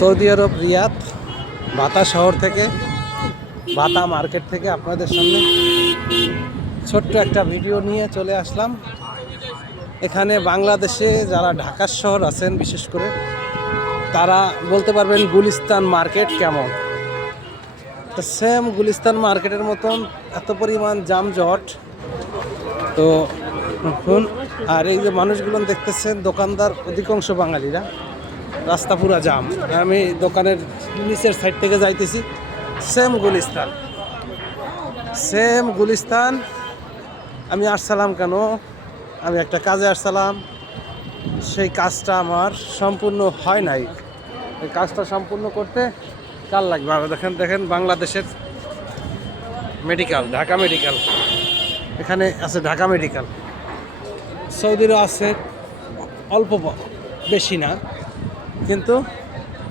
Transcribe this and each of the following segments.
Saudi আরব, রিয়াদ, বাতা শহর থেকে, বাতা মার্কেট থেকে আপনাদের সামনে ছোট্ট একটা ভিডিও নিয়ে চলে আসলাম। এখানে বাংলাদেশে যারা ঢাকার শহর আছেন, বিশেষ করে, তারা বলতে পারবেন গুলিস্তান মার্কেট কেমন? তো সেম গুলিস্তান মার্কেটের মতন এত পরিমাণ যানজট তো আর এই যে মানুষগুলো দেখতেছেন, দোকানদার, অধিকাংশ বাঙালিরা। রাস্তা পুরা জাম। আমি দোকানের নিচের সাইড থেকে যাইতেছি। সেম গুলিস্তান। সেম গুলিস্তান। আমি আসসালাম কেন? আমি একটা কাজে আসসালাম সেই কাজটা আমার সম্পূর্ণ হয় নাই। এই কাজটা সম্পূর্ণ করতে কাল লাগবে। আর দেখেন দেখেন বাংলাদেশের মেডিকেল ঢাকা মেডিকেল এখানে আছে ঢাকা মেডিকেল সৌদিরও আছে, অল্প বেশি না। কিন্তু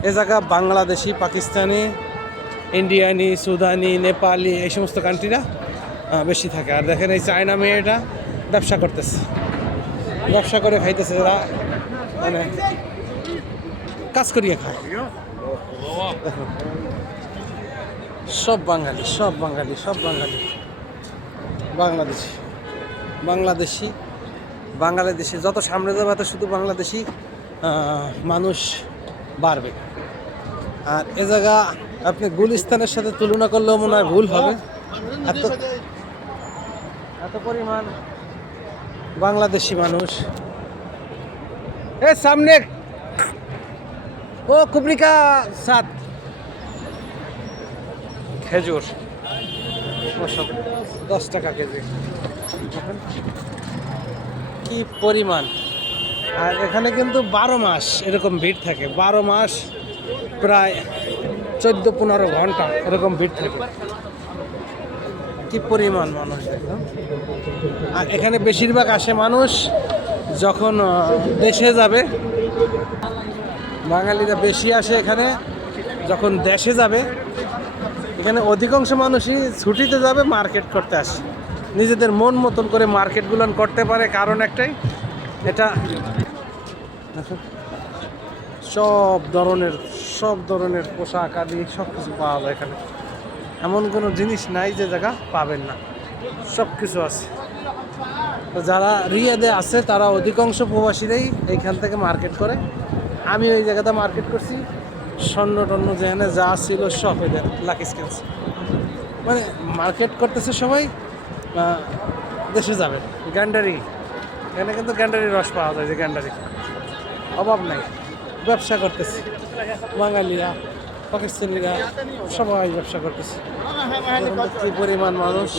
এ জায়গা বাংলাদেশি, পাকিস্তানি, ইন্ডিয়ানি, সুদানি, নেপালি, এই সমস্ত কান্ট্রিরা বেশি থাকে। আর দেখেন এই চায়না মেয়েটা ব্যবসা করতেছে। ব্যবসা করে খাইতেছে, এরা মানে কাজ করিয়ে খায়। সব বাঙালি সব বাঙালি সব বাঙালি। বাংলাদেশি বাংলাদেশি বাংলাদেশি যত সামনে যাবে শুধু বাংলাদেশি মানুষ বাড়বে। আর এ জায়গা আপনি গুলিস্তানের সাথে তুলনা করলেও মনে হয় ভুল হবে। এত এত পরিমাণ বাংলাদেশি মানুষ। এ, সামনে ও, কুবরিকা সাত খেজুর। দশ টাকা কেজি। কি পরিমাণ? আর এখানে কিন্তু বারো মাস এরকম ভিড় থাকে। বারো মাস প্রায় চোদ্দ পনেরো ঘণ্টা এরকম ভিড় থাকে। কি পরিমাণ মানুষ আর এখানে বেশিরভাগ আসে মানুষ যখন দেশে যাবে। বাঙালিরা বেশি আসে এখানে যখন দেশে যাবে। এখানে অধিকাংশ মানুষই ছুটিতে যাবে মার্কেট করতে আসে। নিজেদের মন মতন করে মার্কেটগুলো করতে পারে। কারণ একটাই এটা সব ধরনের সব ধরনের পোশাক আদি সব কিছু পাওয়া যায় এখানে। এমন কোনো জিনিস নাই যে জায়গা পাবেন না। সব কিছু আছে। তো যারা রিয়াদে আছে, তারা অধিকাংশ প্রবাসীরাই এইখান থেকে মার্কেট করে। আমি ওই জায়গাতে মার্কেট করছি। স্বর্ণ টন্য যেখানে যা ছিল সব এদের লাকিস কিনছে। মানে মার্কেট করতেছে সবাই দেশে যাবে গ্যান্ডারি এখানে কিন্তু গ্যান্ডারি রস পাওয়া যায় যে গ্যান্ডারি। অভাব নাই। ব্যবসা করতেছি। বাঙালিরা পাকিস্তানিরা সবাই ব্যবসা করতেছে। কি পরিমাণ মানুষ।